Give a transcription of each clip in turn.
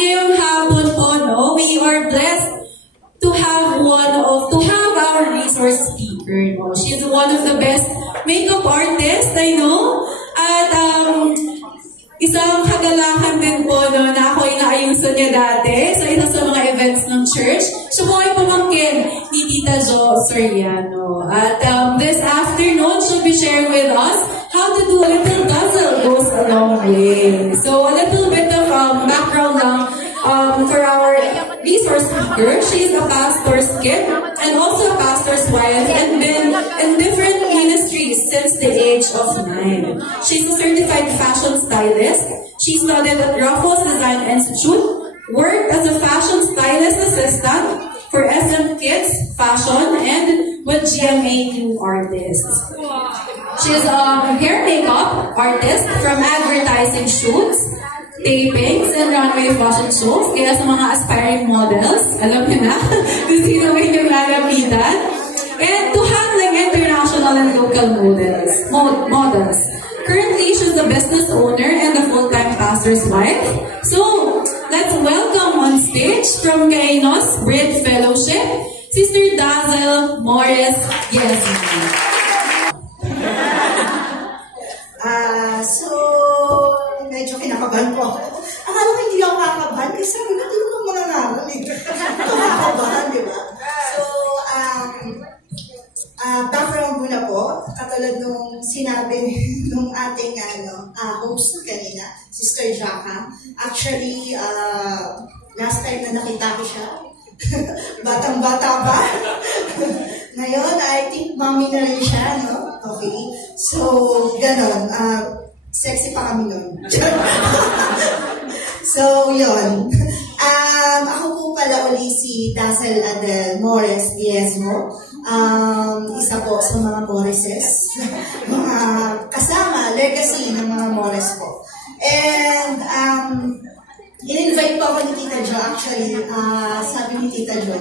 ngayong hapon po, no, we are blessed to have our resource speaker. No? She's one of the best makeup artists, I know. At isang kagalakan din po, no, na ako inaayusan niya dati sa isa sa mga events ng church. Siya po ay pamangkin ni Tita Jo Soriano. At this afternoon, she'll be sharing with us how to do a little dazzle goes a long way. So a little bit of background lang for our resource speaker. She's a pastor's kid and also a pastor's wife and been in different ministries since the age of 9. She's a certified fashion stylist. She studied at Raffles Design Institute, worked as a fashion stylist assistant for SM Kids Fashion and with GMA New Artists. She's a hair makeup artist from advertising shoots, tapings, and runway fashion shows. Kaya sa mga aspiring models, alam niyo na kung sino may niyong lalapitan. And to handling international and local models. Currently, she's the business owner and the full-time pastor's wife. So, let's welcome on stage from Kainos Bridge Fellowship, Sister Dazzle Morris Yesma. Medyo kinakabahan po. Akala ko hindi ako kakabahan kasi sabi na doon ako mga naralig. Ito kakabahan, di ba? So, background muna po, katulad nung sinabi nung ating host kanina, Sister Jaka. Actually, last time na nakita ko siya, batang-bata pa. Ngayon, I think mommy na rin siya, no? Okay. So, ganon. Sexy pa kami nun. So, yun. Ako po pala uli si Dazzle Adel Morris Diezmo. Isa po sa mga Morrises. Mga kasama, legacy ng mga Morris po. And, in-invite po ako ni Tita Jo. Actually, sabi ni Tita Jo,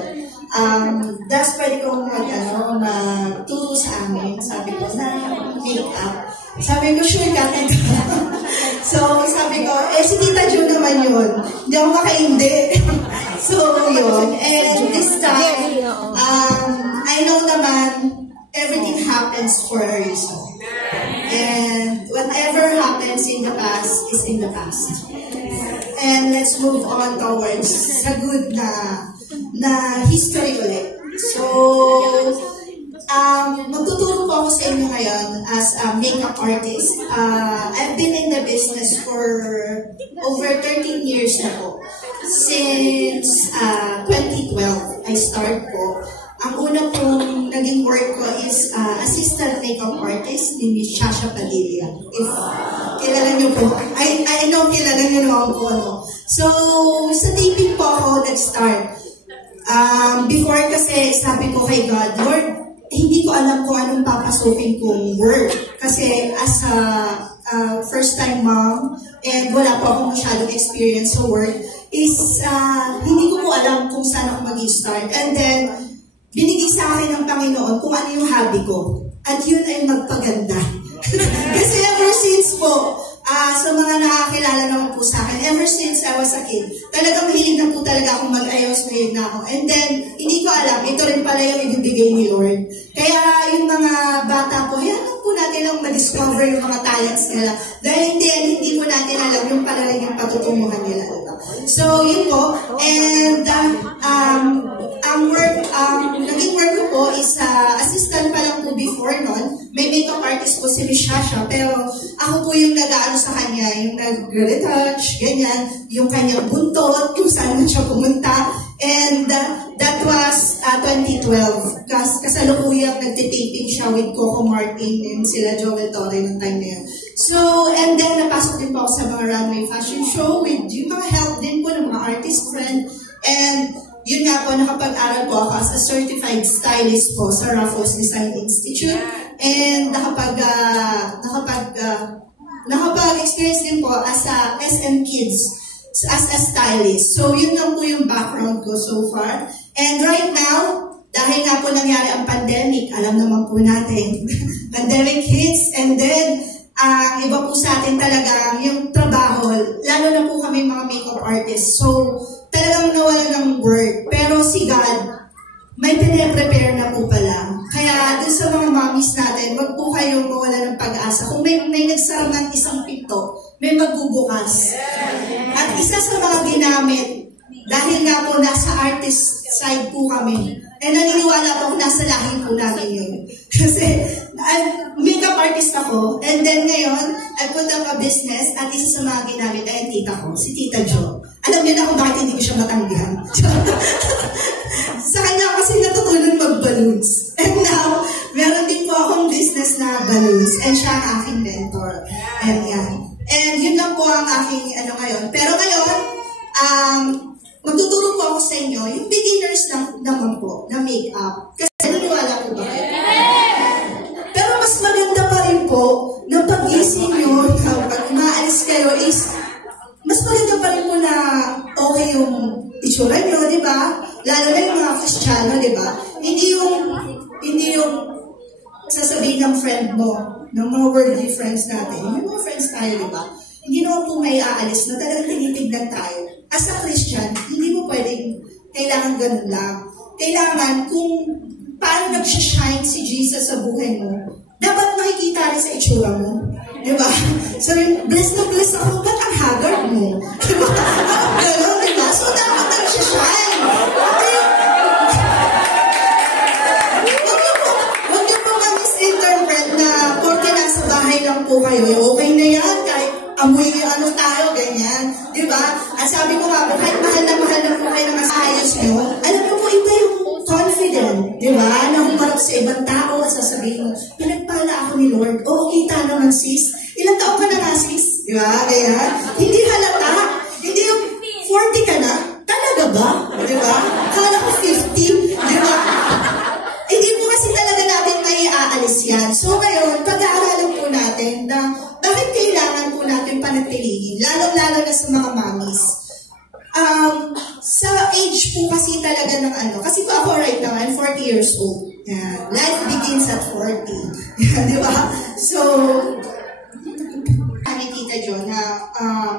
das pwede ko magturo sa amin. Sabi ko, na make-up. Sabi ko, sure ka. So, sabi ko, si Tita Jo naman yun. Hindi ako makaindi. So, yun. And this time, I know naman, everything happens for a reason. And whatever happens in the past is in the past. And let's move on towards sa good na history ulit. So, magtuturo po ako sa inyo ngayon as a makeup artist. I've been in the business for over 13 years na po. Since 2012, I start po. Ang una pong naging work ko is assistant makeup artist ni Miss Shasha Padilla. If kilala niyo po. I know kilala niyo naman po. No? So, sa taping po ako nag-start. Before kasi sabi ko kay God, Lord, hindi ko alam kung anong papasukin kong work. Kasi as a first-time mom, and wala po akong masyadong experience sa work, is hindi ko po alam kung saan ako mag-start. And then, binigay sa akin ng Panginoon kung ano yung hobby ko. At yun ay magpaganda. Kasi ever since po, sa mga nakakilala naman po sa akin, ever since I was a kid, talagang mahilig na po talaga akong mag-ayos, mahilig na ako. And then, hindi ko alam, ito rin pala yung ibibigay ni Lord. Kaya yung mga bata po, hayaan po natin lang ma-discover yung mga talents nila. Dahil hindi po natin alam yung pala rin yung patutunguhan nila. So, yun po. And, naging work ko po is assistant pa lang po before nun. May makeup artist po si Miss Shasha, pero ako po yung nag-aano sa kanya, yung nag-retouch, ganyan, yung kanyang buntot, kung saan siya pumunta. And that was 2012. Kasalukuyang nagtitaping siya with Coco Martin and sila Joel Torre ng time na yun. So, and then napasok din po ako sa mga runway fashion show with yung mga help din po ng mga artist friend. And yun nga po, nakapag-aral po ako as a certified stylist po sa Raffles Design Institute. And nakapag-experience din po as a SM Kids, as a stylist. So, yun lang po yung background ko so far. And right now, dahil nga po nangyari ang pandemic, alam naman po natin, pandemic hits, and then, Ang iba po sa atin talagang yung trabaho, lalo na po kami mga makeup artists. So, talagang nawala ng work. Pero si God, may pine-prepare na po pala. Kaya dun sa mga mommies natin, wag po kayong mawala ng pag-asa. Kung may nagsara ng isang pinto, may magbubukas. At isa sa mga ginamit, dahil nga po nasa artist side po kami, naniniwala po nasa lahi po namin yun. Kasi makeup artist ako, and then ngayon, I put up a business, at isa sa mga ginamit ay ang tita ko, si Tita Jo. Alam niyo na kung bakit hindi ko siya matanggihan. Sa kanya kasi natutunan mag-balloons. And now, meron din po akong business na balloons, and siya ang aking mentor. And yan. And yun lang po ang aking ngayon. Pero ngayon, magtuturo po ako sa inyo, yung beginners lang naman po, na makeup. Kasi naniniwala po ba kayo? Pero mas maganda pa rin po, na pag-ising nyo, pag umaalis kayo is, mas maganda pa rin po na okay yung itsura nyo, di ba? Lalo na yung mga Kristiyano, di ba? Hindi yung sasabihin ng friend mo, ng mga worldly friends natin. Yung mga friends tayo, di ba? Hindi naman po may aalis na talagang tinitignan tayo. As a Christian, hindi mo pwedeng kailangan ganun lang. Kailangan kung paano nag-shine si Jesus sa buhay mo, dapat makikita rin sa itsura mo. Diba? So, blessed na blessed ako, ba't ang haggard mo? Diba? Gano'n, diba? So, dapat nag-shine. Okay? Huwag niyo po ma-misinterpret na porque nasa bahay lang po kayo. Okay na yan, kahit amoy tayo, ganyan. Diba? At sabi ko nga po, kahit mahal na po kayo ng ayos nyo, alam mo po, iba yung confident. Diba? Na humarap sa ibang tao at sasabihin mo, pinagpala ako ni Lord. Oo, kita naman sis. Ilang taon ka na nga sis? Diba? Ganyan. Hindi halata. Hindi yung 40 ka na. Talaga ba? Diba? Kala ko 50. Diba? Hindi po kasi talaga natin may aalis yan. So ngayon, pag-aaralan po natin na bakit kailangan po natin panatilihin, lalong-lalo na sa mga mommies. Sa age po kasi talaga ng kasi po ako right now, I'm 40 years old. Yeah. Life begins at 40. Di ba? So, kami Tita Jo na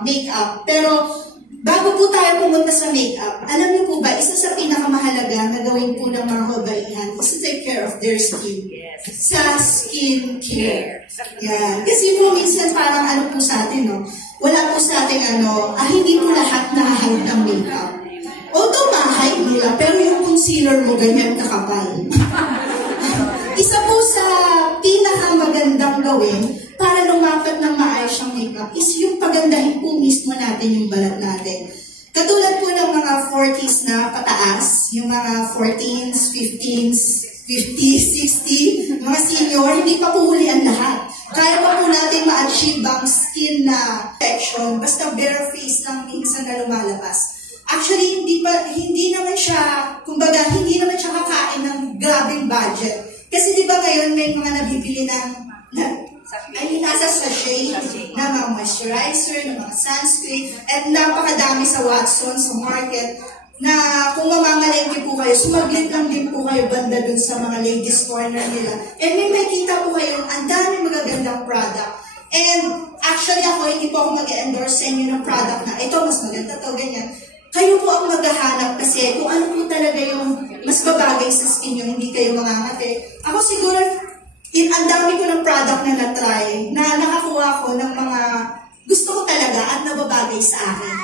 makeup. Pero, bago po tayo pumunta sa makeup, alam niyo po ba, isa sa pinakamahalaga na gawin po ng mga kabaihan is to take care of their skin. Sa skin care. Yan. Kasi po minsan parang po sa atin, no? Wala po sa atin hindi po lahat nakahide ng makeup. Although ma-hide nila, pero yung concealer mo ganyan kakapal. Isa po sa pinakamagandang gawin para lumapat ng maayos ang makeup is yung pagandahin po mismo natin yung balat natin. Katulad po ng mga 40s na pataas, yung mga 14s, 15s, 50s, 60s, mga senior, hindi pa po huli ang lahat. Kaya pa po natin ma-achieve ang skin na protection, basta bare face lang minsan na lumalabas. Actually, hindi naman siya, kumbaga, hindi naman siya kakain ng grabing budget. Kasi di ba ngayon may mga nabibili nasa sachet na mga moisturizer, na mga sunscreen, at napakadami sa Watsons, sa market, na kung mamamalengke po kayo, sumaglit lang din po kayo banda dun sa mga ladies corner nila. And may makita po kayo, ang dami magagandang product. And actually ako, hindi po ako mag-endorse sa inyo ng product na ito, mas maganda to, ganyan. Kayo po ang maghahanap kasi kung ano po talaga yung mas babagay sa skin nyo, hindi kayo mangangati. Ako siguro, ang dami ko ng product na na-try, na nakakuha ko ng mga gusto ko talaga at nababagay sa akin.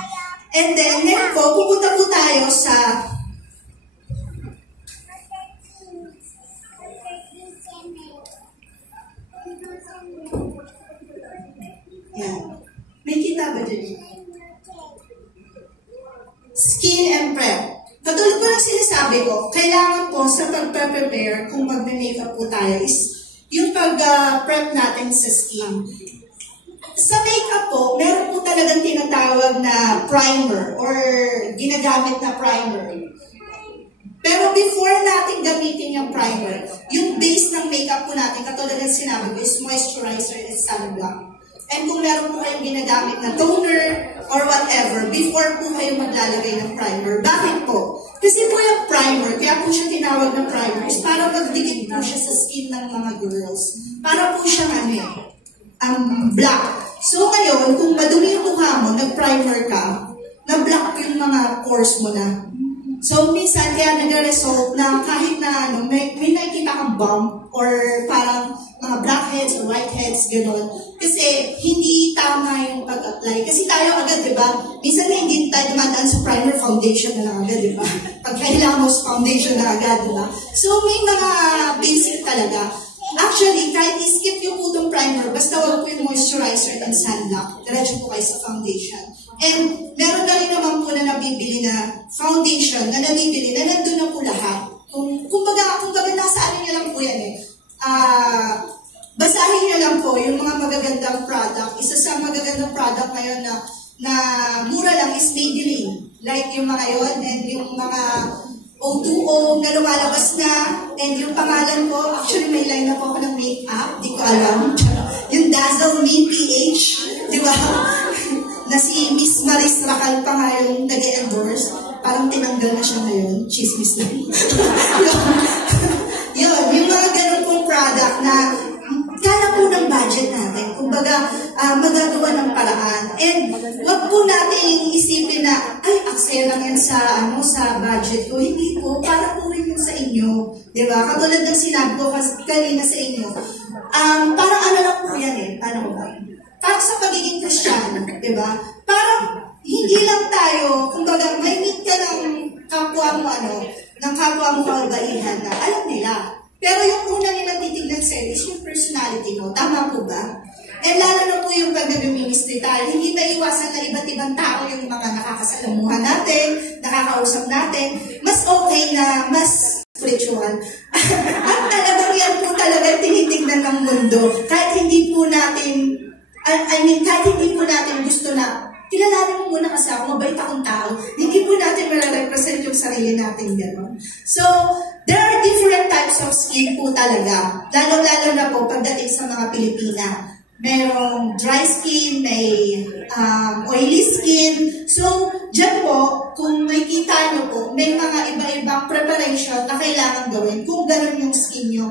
And then, ngayon po, pupunta po tayo sa yan. May kita ba dyan? Skin and prep. Katulad po ng sinasabi ko, kailangan po sa pag-prepare kung mag-makeup po tayo is yung pag-prep natin sa skin. Sa makeup po, meron po talagang tinatawag na primer or ginagamit na primer. Pero before natin gamitin yung primer, yung base ng makeup po natin, katulad ng sinabi ko, is moisturizer and sunblock. And kung meron po kayong ginagamit na toner or whatever, before po kayo maglalagay ng primer. Bakit po? Kasi po yung primer, kaya po siya tinawag na primer, is para magdikit po siya sa skin ng mga girls. Para po siya black. So ngayon, kung madumi yung mukha mo, nag-primer ka, na-black yung mga pores mo na. So minsan, kaya nag-result na kahit na may nakikita kang bump or parang mga blackheads or whiteheads, gano'n. Kasi hindi tama yung pag-apply. Kasi tayo agad, di ba? Minsan na hindi tayo dumadaan sa primer, foundation na lang agad, di ba? Pag kailangan mo foundation na agad, di ba? So may mga basic talaga. Actually, kahit i-skip yung putong primer, basta wag po yung moisturizer and sunlock. Diretso po kayo sa foundation. And meron na rin naman po na nabibili na foundation na nabibili na nandun na po lahat. Kumbaga nasa ano nyo lang po yan eh. Basahin nyo lang po yung mga magagandang product. Isa sa magagandang product ngayon na mura lang is Maybelline. Like yung mga yon and yung mga O2O na lumalabas na, and yung pangalan ko, actually may line na po ako ng make-up, di ko alam. Yung Dazzle Me PH, di ba? Na si Miss Maris Racal pa nga yung nag-endorse. Parang tinanggal na siya ngayon. Chismis lang. Yun, yung mga ganun pong product na kaya po ng budget natin. Kumbaga, magagawa ng paraan. And wag po natin isipin na, ay, aksaya lang yan sa budget ko. Hindi po, para po rin yun sa inyo. Diba? Katulad ng sinabi ko kanina sa inyo. Parang ano lang po yan eh. Paano ba? Parang sa pagiging Kristiyano. Diba? Parang hindi lang tayo, kumbaga, may meet ka ng kapwa mo ng kapwa mo kababaihan na alam nila. Pero yung una nilang titignan sa'yo is yung personality mo. Tama po ba? And lalo na po yung pag nag-ministry tayo, hindi na iwasan na iba't ibang tao yung mga nakakasalamuhan natin, nakakausap natin. Mas okay na, mas spiritual. At talagang yan po talaga tinitignan ng mundo. Kahit hindi po natin, kahit hindi po natin gusto na, kilalanin mo muna kasi ako, mabait akong tao. Hindi po natin mara-represent yung sarili natin gano'n. So, there are different types of skin po talaga. Lalo-lalo na po pagdating sa mga Pilipina. Merong dry skin, may oily skin. So, dyan po, kung may kita nyo po, may mga iba-ibang preparation na kailangan gawin kung gano'n yung skin nyo.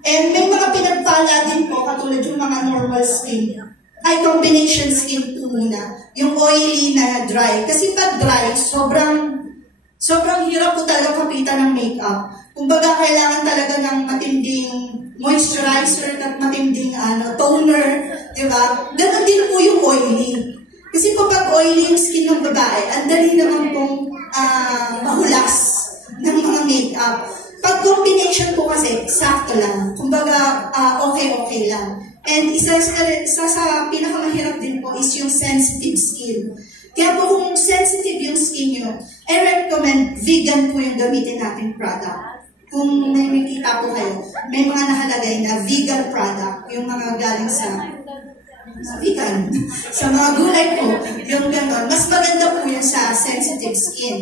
And may mga pinagpala din po, katulad yung mga normal skin. Ay, combination skin po muna. Yung oily na dry. Kasi pag dry, sobrang hirap po talaga kapitan ng makeup. Kumbaga, kailangan talaga ng matinding moisturizer at matinding toner. Diba? Ganon din po yung oily. Kasi po pag oily yung skin ng babae, ang dali naman pong mahulas ng mga makeup. Pag combination po kasi, sakto lang. Kumbaga, okay lang. And isa sa pinakamahirap din po is yung sensitive skin. Kaya po kung sensitive yung skin nyo, I recommend vegan po yung gamitin natin product. Kung may makita po kayo, may mga nakalagay na vegan product, yung mga galing sa vegan. Sa mga gulay po, yung gano'n. Mas maganda po yun sa sensitive skin.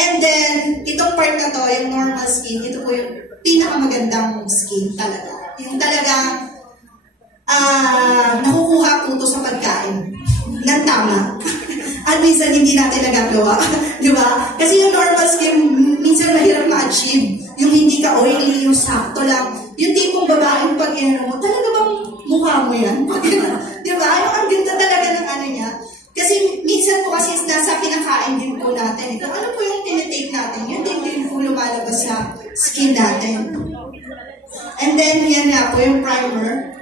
And then, itong part na to, yung normal skin, ito po yung pinakamagandang skin talaga. Yung talagang nakukuha po ito sa pagkain ng tama. At minsan hindi natin nagagawa. Di ba? Kasi yung normal skin, minsan mahirap ma-achieve. Yung hindi ka oily, yung sakto lang. Yung tipong babaeng pag mo, talaga bang mukha mo yan? Di ba? Yung ang ganda talaga ng niya. Kasi minsan po kasi nasa pinakain din po natin. Kung ano po yung tinitake natin, yun din po lumalabas sa skin natin. And then, yan nga po yung primer.